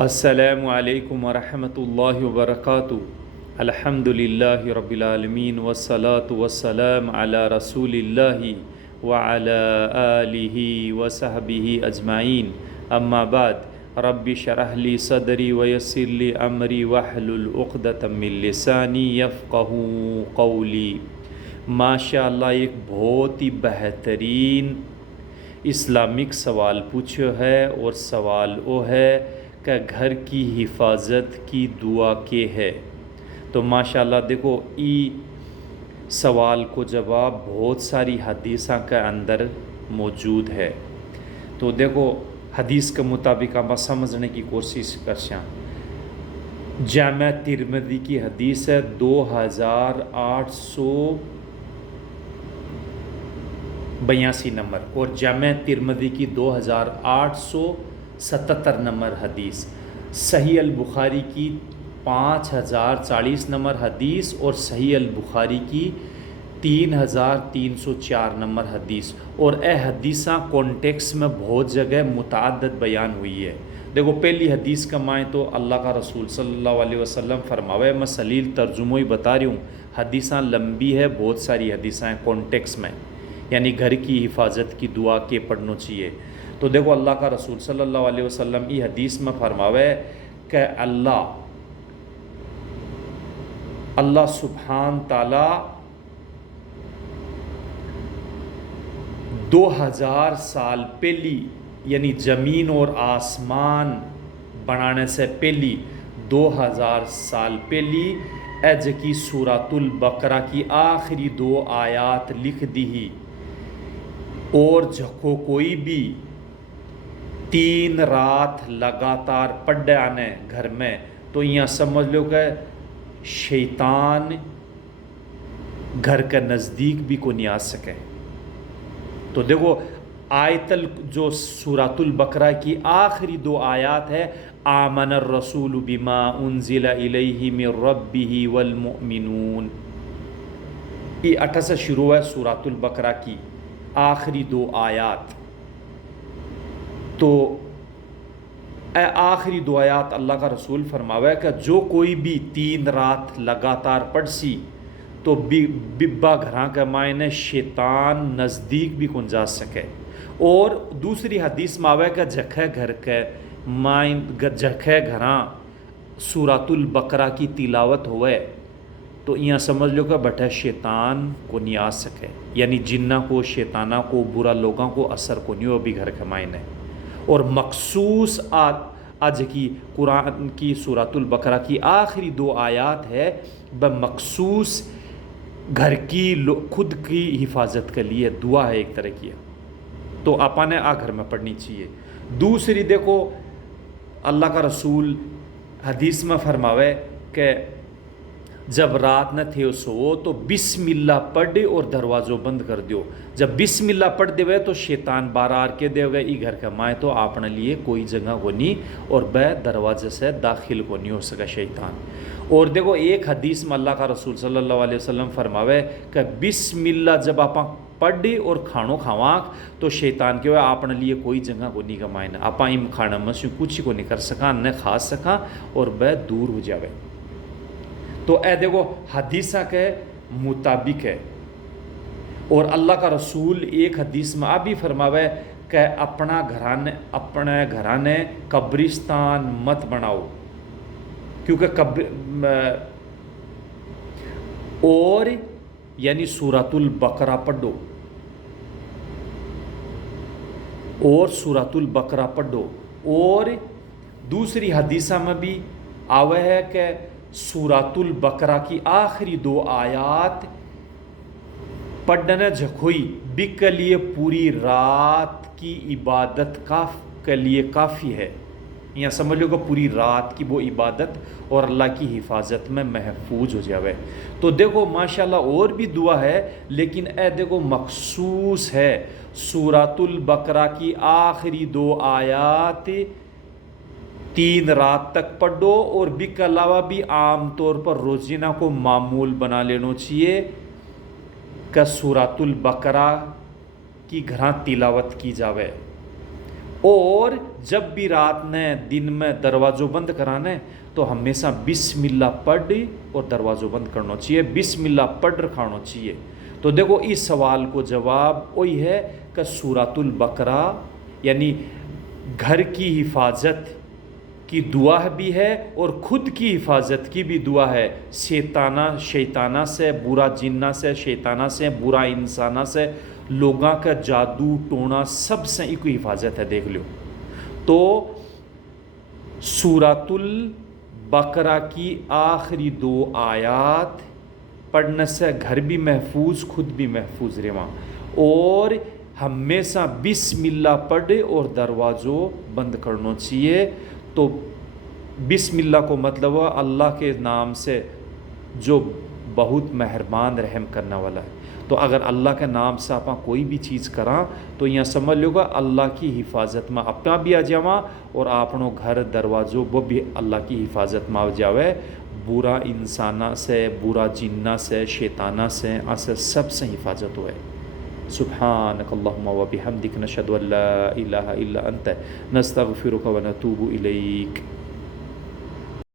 السلام علیکم ورحمۃ اللہ وبرکاتہ۔ الحمدللہ رب العالمین والصلاة والسلام علی رسول اللہ وعلی آلہ وصحبہ اجمعین، اما بعد رب اشرح لی صدری ویسر لی امری واحلل عقدۃ من لسانی یفقہوا قولی۔ ماشاء اللہ ایک بہت ہی بہترین اسلامک سوال پوچھو ہے، اور سوال وہ ہے کہ گھر کی حفاظت کی دعا کے ہے۔ تو ماشاءاللہ دیکھو ای سوال کو جواب بہت ساری حدیثاں کے اندر موجود ہے۔ تو دیکھو حدیث کے مطابق ہم سمجھنے کی کوشش کرشاں۔ جامع ترمذی کی حدیث ہے 2882 نمبر، اور جامع ترمذی کی 2877 نمبر حدیث، صحیح البخاری کی 5040 نمبر حدیث، اور صحیح البخاری کی 3304 نمبر حدیث۔ اور اے حدیثاں کانٹیکس میں بہت جگہ متعدد بیان ہوئی ہے۔ دیکھو پہلی حدیث کا معنی تو اللہ کا رسول صلی اللہ علیہ وسلم فرماوے، میں سلیل ترجمہ ہی بتا رہی ہوں، حدیثاں لمبی ہے، بہت ساری حدیثاں ہیں کانٹیکس میں، یعنی گھر کی حفاظت کی دعا کے پڑھنا چاہیے۔ تو دیکھو اللہ کا رسول صلی اللہ علیہ وسلم یہ حدیث میں فرماوے کہ اللہ سبحان تعالی 2000 سال پہلی، یعنی زمین اور آسمان بنانے سے پہلی 2000 سال پہلی اج کی سورۃ البقرہ کی آخری 2 آیات لکھ دی، اور جھکو کوئی بھی 3 رات لگاتار پڑھے آنے گھر میں، تو یہاں سمجھ لو کہ شیطان گھر کے نزدیک بھی کو نہیں آ سکے۔ تو دیکھو جو سورۃ البقرہ کی آخری 2 آیات ہے، آمن الرسول بما انزل الیہ من ربہ والمؤمنون، یہ 8 سے شروع ہے سورۃ البقرہ کی آخری 2 آیات۔ تو اے آخری 2 آیات اللہ کا رسول فرماوے کہ جو کوئی بھی 3 رات لگاتار پڑھ سی تو ببا گھراں کے معنی شیطان نزدیک بھی کن جا سکے۔ اور دوسری حدیث میں آوے کہ جکھے گھر کے جکھے گھراں سورۃ البقرہ کی تلاوت ہوئے تو یہاں سمجھ لو کہ بٹھے شیطان کو نہیں آ سکے، یعنی جنہ کو، شیطانہ کو، برا لوگوں کو اثر کو نہیں ہو بھی گھر کے معنی۔ اور مخصوص آج کی قرآن کی سورۃ البقرہ کی آخری 2 آیات ہے بمخصوص گھر کی خود کی حفاظت کے لیے دعا ہے ایک طرح کی، تو آپا نے گھر میں پڑھنی چاہیے۔ دوسری دیکھو اللہ کا رسول حدیث میں فرماوے کہ جب رات نہ تھے سو تو بسم اللہ پڑھ اور دروازوں بند کر دیو۔ جب بسم اللہ پڑھ دے تو شیطان بارار کے دے گئے ای گھر کا مائے تو اپنے لیے کوئی جگہ کو نہیں، اور بے دروازے سے داخل کو نہیں ہو سکا شیطان۔ اور دیکھو ایک حدیث میں اللہ کا رسول صلی اللہ علیہ وسلم فرماوے کہ بسم اللہ جب آپ پڑھ اور کھانو کھاواں تو شیطان کے اپنے لیے کوئی جگہ کو نہیں کمائے، آپ ام کھانا میں سے کچھ کو نہیں کر سکا، نہ کھا سکا، اور بے دور ہو جاوے۔ تو اے دیکھو حدیثہ کے مطابق ہے۔ اور اللہ کا رسول ایک حدیث میں بھی فرماوے کہ اپنے گھرانے قبرستان مت بناؤ، کیونکہ اور یعنی سورۃ البقرہ پڑھو، اور سورۃ البقرہ پڑھو۔ اور دوسری حدیثہ میں بھی آوے ہے کہ سورۃ البقرہ کی آخری 2 آیات پڑھنے جھکوئی کے لیے پوری رات کی عبادت کے لیے کافی ہے۔ یہاں سمجھ لو کہ پوری رات کی وہ عبادت اور اللہ کی حفاظت میں محفوظ ہو جاوے۔ تو دیکھو ماشاءاللہ اور بھی دعا ہے، لیکن اے دیکھو مخصوص ہے سورۃ البقرہ کی آخری 2 آیات 3 رات تک پڑھو، اور بھی کے علاوہ بھی عام طور پر روزینہ کو معمول بنا لینا چاہیے کہ سورۃ البقرہ کی گھراں تلاوت کی جاوے۔ اور جب بھی رات نے دن میں دروازوں بند کرانے تو ہمیشہ بسم اللہ پڑھ اور دروازوں بند کرنا چاہیے، بسم اللہ پڑھ رکھانا چاہیے۔ تو دیکھو اس سوال کو جواب وہی ہے کہ سورۃ البقرہ یعنی گھر کی حفاظت کی دعا بھی ہے اور خود کی حفاظت کی بھی دعا ہے، شیطانہ سے، برا جنہ سے، شیطانہ سے، برا انسانہ سے، لوگاں کا جادو ٹونا سب سے ایک حفاظت ہے، دیکھ لو۔ تو سورۃ البقرہ کی آخری 2 آیات پڑھنے سے گھر بھی محفوظ، خود بھی محفوظ رہواں، اور ہمیشہ بسم اللہ پڑھے اور دروازوں بند کرنا چاہیے۔ تو بسم اللہ کو مطلب ہے اللہ کے نام سے جو بہت مہربان رحم کرنے والا ہے۔ تو اگر اللہ کے نام سے آپ کوئی بھی چیز کراں تو یہ سمجھ لو گا اللہ کی حفاظت میں اپنا بھی آ جاواں اور اپنوں گھر دروازوں وہ بھی اللہ کی حفاظت میں آ جاوے، برا انسانہ سے، برا جنہ سے، شیطانہ سے، اسے سب سے حفاظت ہوئے۔ سبحانک اللہم و بحمدک نشہد ان لا الہ الا انت نستغفرک و نتوب الیک۔